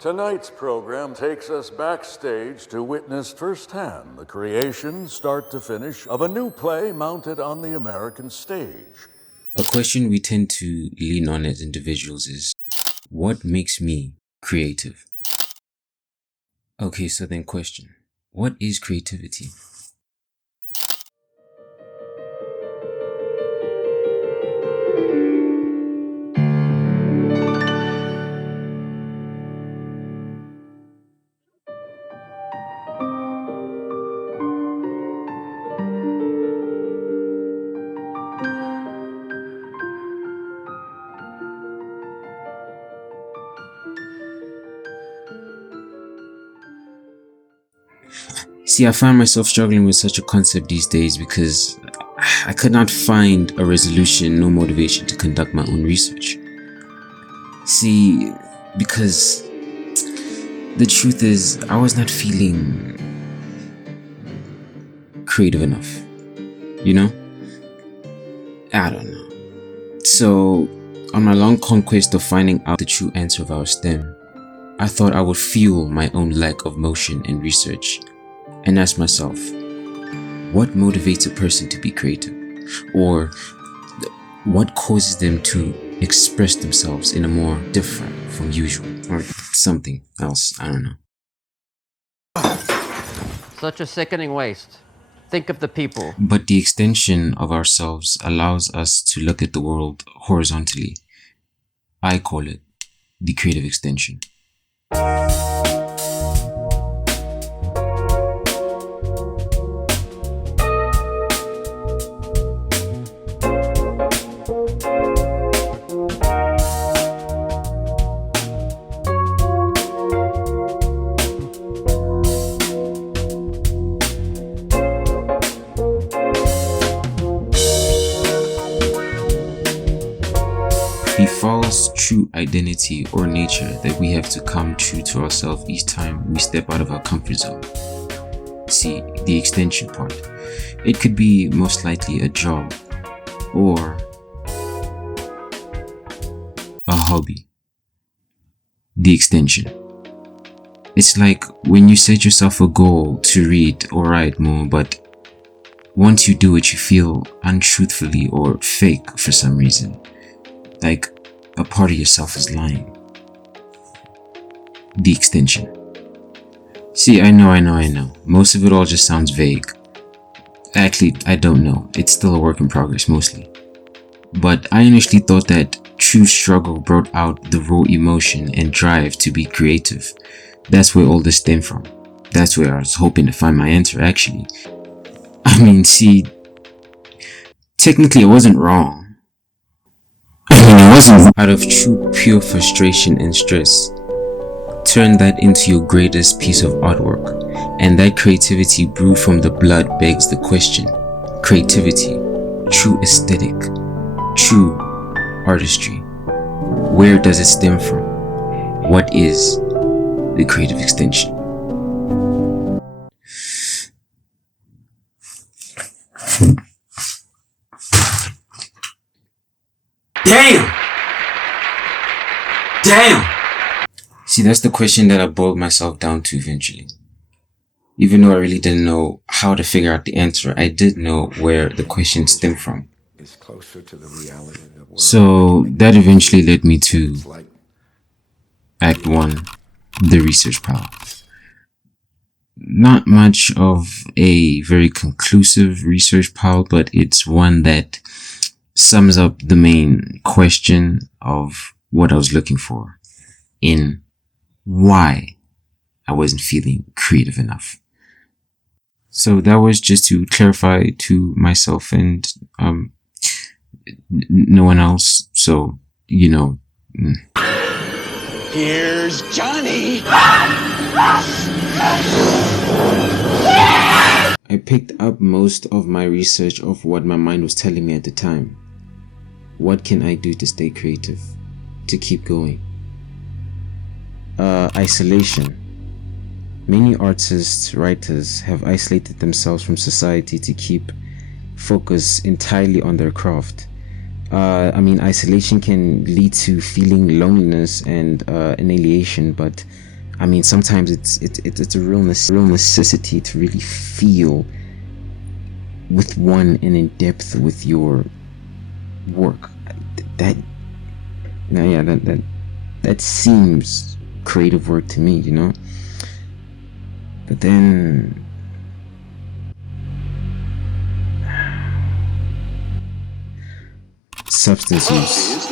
Tonight's program takes us backstage to witness firsthand the creation, start to finish, of a new play mounted on the American stage. A question we tend to lean on as individuals is, what makes me creative? Okay, so then question, what is creativity? See, I find myself struggling with such a concept these days because I could not find a resolution nor motivation to conduct my own research. See, because the truth is, I was not feeling creative enough, you know? I don't know. So, on my long conquest of finding out the true answer of our STEM, I thought I would fuel my own lack of motion and research and ask myself, what motivates a person to be creative? Or what causes them to express themselves in a more different from usual? Or something else, I don't know. Such a sickening waste. Think of the people. But the extension of ourselves allows us to look at the world horizontally. I call it the creative extension. The false true identity or nature that we have to come true to ourselves each time we step out of our comfort zone. See, the extension part. It could be most likely a job or a hobby. The extension. It's like when you set yourself a goal to read or write more, but once you do it, you feel untruthfully or fake for some reason. Like a part of yourself is lying. The extension. See, I know. Most of it all just sounds vague. Actually, I don't know. It's still a work in progress mostly. But I initially thought that true struggle brought out the raw emotion and drive to be creative. That's where all this stemmed from. That's where I was hoping to find my answer actually. I mean, see, technically I wasn't wrong. It wasn't out of true pure frustration and stress. Turn that into your greatest piece of artwork, and that creativity brewed from the blood begs the question: creativity, true aesthetic, true artistry, where does it stem from? What is the creative extension? Damn! See, that's the question that I boiled myself down to eventually. Even though I really didn't know how to figure out the answer, I did know where the question stemmed from. So that eventually led me to Act 1, the research pile. Not much of a very conclusive research pile, but it's one that sums up the main question of what I was looking for in why I wasn't feeling creative enough. So that was just to clarify to myself and no one else. So, you know. Here's Johnny! I picked up most of my research of what my mind was telling me at the time. What can I do to stay creative? To keep going? Isolation. Many artists, writers have isolated themselves from society to keep focus entirely on their craft. Isolation can lead to feeling loneliness and annihilation, but I mean, sometimes it's a real necessity to really feel with one and in depth with your work. That that seems creative work to me, you know. But then substance use,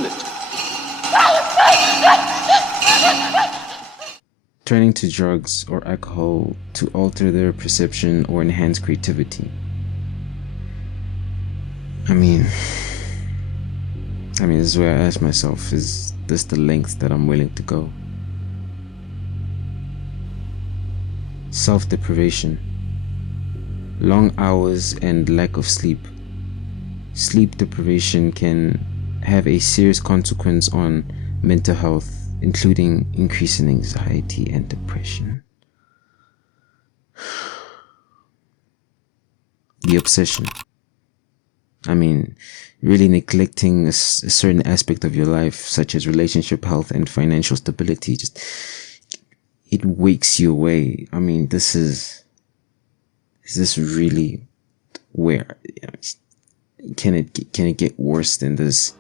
turning to drugs or alcohol to alter their perception or enhance creativity. I mean, this is where I ask myself, is this the length that I'm willing to go? Self-deprivation, long hours and lack of sleep. Sleep deprivation can have a serious consequence on mental health, including increase in anxiety and depression. The obsession. I mean, really neglecting a certain aspect of your life, such as relationship health and financial stability, just it wakes you away. I mean, is this really where? Can it get worse than this?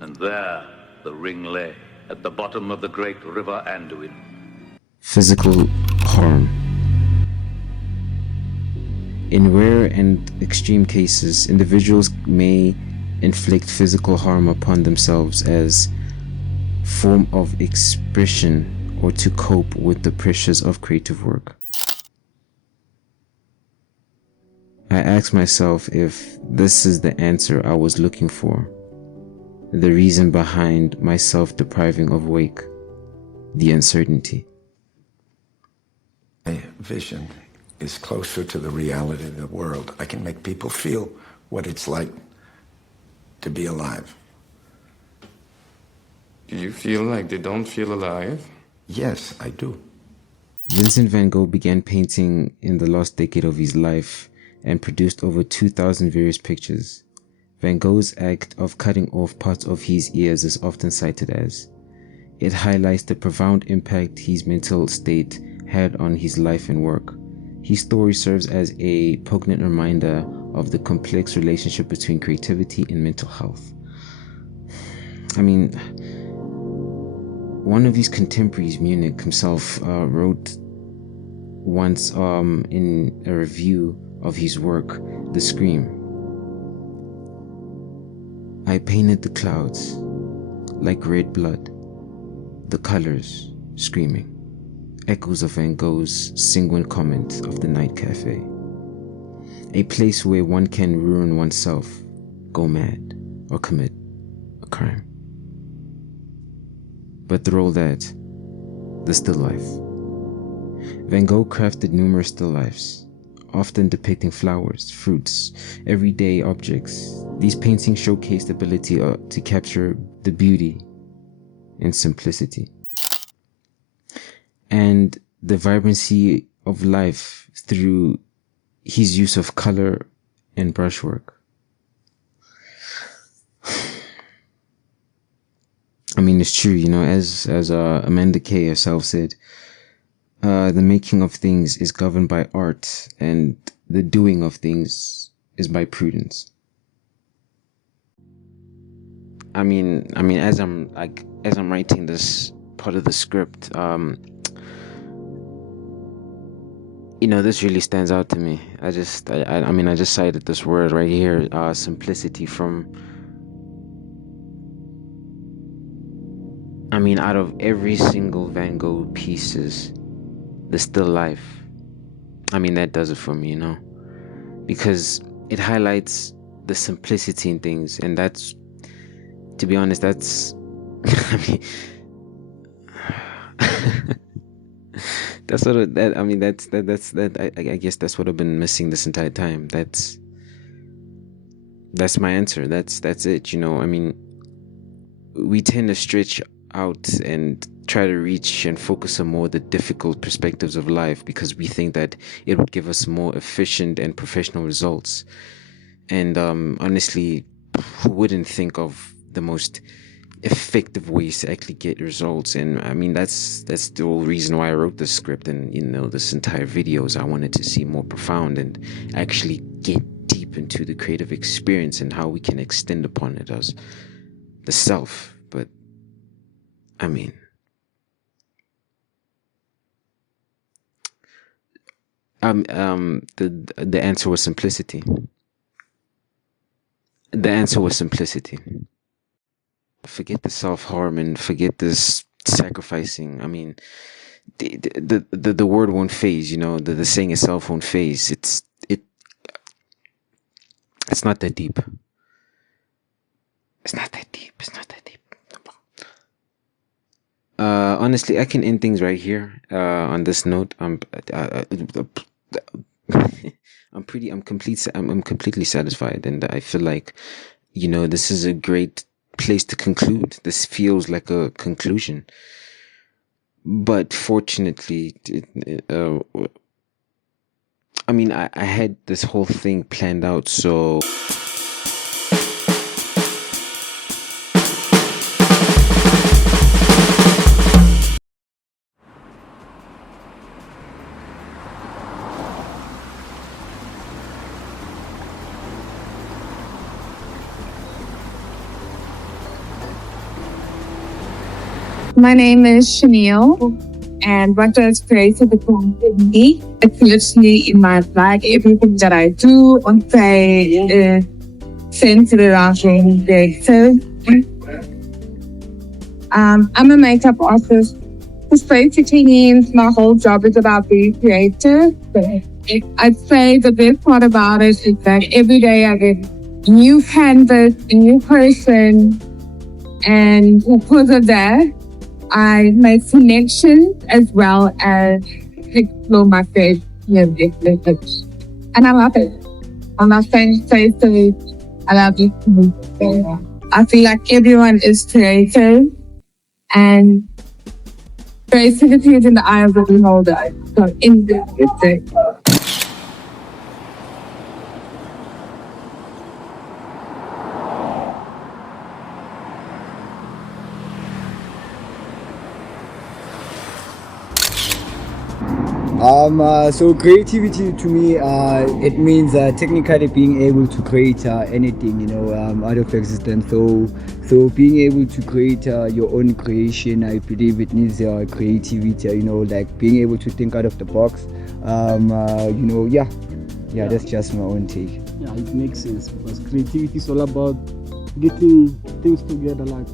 And there the ring lay, at the bottom of the great river Anduin. Physical harm. In rare and extreme cases, individuals may inflict physical harm upon themselves as form of expression or to cope with the pressures of creative work. I ask myself if this is the answer I was looking for, the reason behind my self-depriving of wake, the uncertainty. My vision is closer to the reality of the world. I can make people feel what it's like to be alive. Do you feel like they don't feel alive? Yes, I do. Vincent van Gogh began painting in the last decade of his life and produced over 2,000 various pictures. Van Gogh's act of cutting off parts of his ears is often cited as it highlights the profound impact his mental state had on his life and work. His story serves as a poignant reminder of the complex relationship between creativity and mental health. I mean, one of his contemporaries, Munich himself, wrote once in a review of his work, The Scream. I painted the clouds like red blood, the colors screaming. Echoes of Van Gogh's sanguine comment of the Night Cafe. A place where one can ruin oneself, go mad, or commit a crime. But through all that, the still life. Van Gogh crafted numerous still lifes, often depicting flowers, fruits, everyday objects. These paintings showcase the ability to capture the beauty and simplicity and the vibrancy of life through his use of color and brushwork. I mean, it's true, you know, as Amanda Kay herself said, the making of things is governed by art, and the doing of things is by prudence. I mean, as I'm writing this part of the script, you know, this really stands out to me. I just cited this word right here, simplicity, from, I mean, out of every single Van Gogh pieces, the still life, I mean, that does it for me, you know, because it highlights the simplicity in things, and that's, to be honest, that's, I mean, that's sort of that. I mean, that's I guess that's what I've been missing this entire time. That's my answer. That's it. You know, I mean, we tend to stretch out and try to reach and focus on more the difficult perspectives of life because we think that it would give us more efficient and professional results. And honestly, who wouldn't think of the most effective ways to actually get results. And I mean, that's the whole reason why I wrote this script and this entire videos. I wanted to see more profound and actually get deep into the creative experience and how we can extend upon it as the self. But I mean, the answer was simplicity. The answer was simplicity. Forget the self-harm and forget this sacrificing. I mean, the word won't phase, the saying itself won't phase. It's not that deep. It's not that deep. Honestly, I can end things right here. On this note, I'm completely satisfied, and I feel like, this is a great place to conclude. This feels like a conclusion, but fortunately, I mean, I had this whole thing planned out, so. My name is Chanel, and what does creative in me? It's literally in my blood. Everything that I do or say is centered around being creative. I'm a makeup artist, which basically means my whole job is about being creative. I'd say the best part about it is that every day I get a new canvas, a new person, and because of that, I make connections as well as explore my faith. And I love it. I'm not saying faith, I love it. I feel like everyone is creative, and creativity is in the eye of the beholder. So in this, it's it. So creativity to me, it means technically being able to create anything, out of existence. So being able to create your own creation, I believe it needs creativity, like being able to think out of the box. That's just my own take. Yeah, it makes sense because creativity is all about getting things together. Like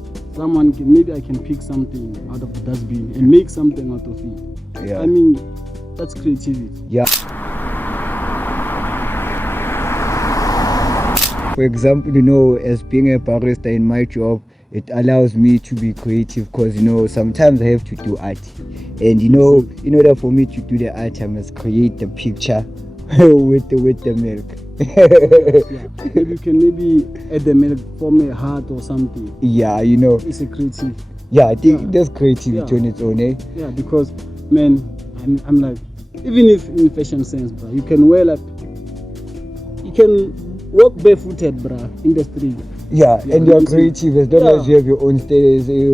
maybe I can pick something out of the dustbin and make something out of it. Yeah. I mean, that's creativity. Yeah. For example, as being a barista in my job, it allows me to be creative because, sometimes I have to do art. And, in order for me to do the art, I must create the picture with the milk. Yeah. Maybe you can add the milk, form a heart or something. Yeah, It's a creative. Yeah, I think that's creativity on its own, eh? Yeah, because, man, I'm like, even if in fashion sense, bro, you can walk barefooted, bro, in the street. Yeah, and you're creative as long as you have your own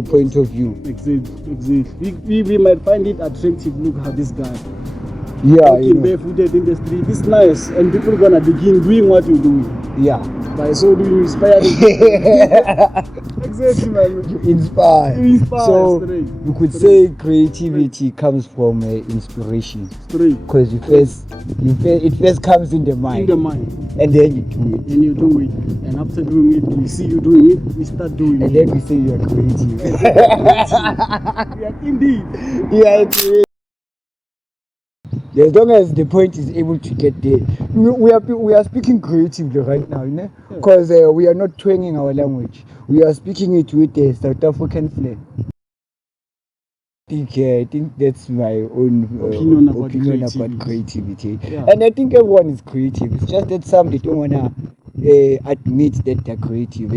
point of view. Exactly. We might find it attractive. Look how this guy walking barefooted in the street. It's nice, and people are gonna begin doing what you're doing. Yeah. By so doing, inspire Exactly, man. You inspire. So straight. you could say creativity comes from inspiration. Because it first comes in the mind. And then you do it. And after doing it, we see you doing it, we start doing it. And then we say you are creative. Yeah, indeed. Yeah, creative. As long as the point is able to get there. We are speaking creatively right now, because we are not twanging our language. We are speaking it with a South African flair. I think that's my own opinion about creativity. Yeah. And I think everyone is creative. It's just that some they don't want to admit that they're creative.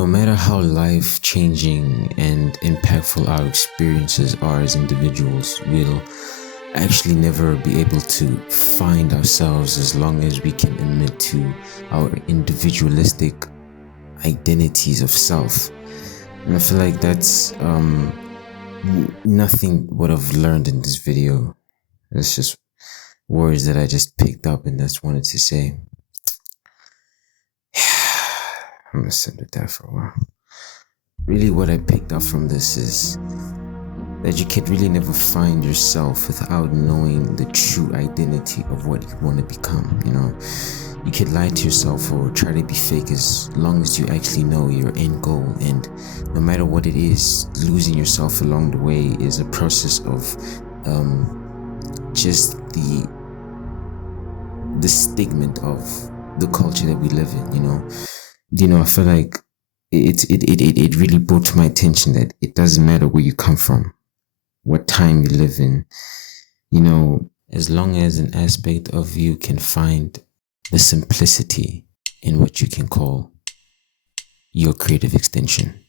no matter how life-changing and impactful our experiences are as individuals, we'll actually never be able to find ourselves as long as we can admit to our individualistic identities of self. And I feel like that's nothing what I've learned in this video. It's just words that I just picked up and just wanted to say. I'm gonna sit with that for a while. Really, what I picked up from this is that you can really never find yourself without knowing the true identity of what you want to become. You know, you can lie to yourself or try to be fake as long as you actually know your end goal. And no matter what it is, losing yourself along the way is a process of just the stigma of the culture that we live in. You know, I feel like it really brought to my attention that it doesn't matter where you come from, what time you live in, you know, as long as an aspect of you can find the simplicity in what you can call your creative extension.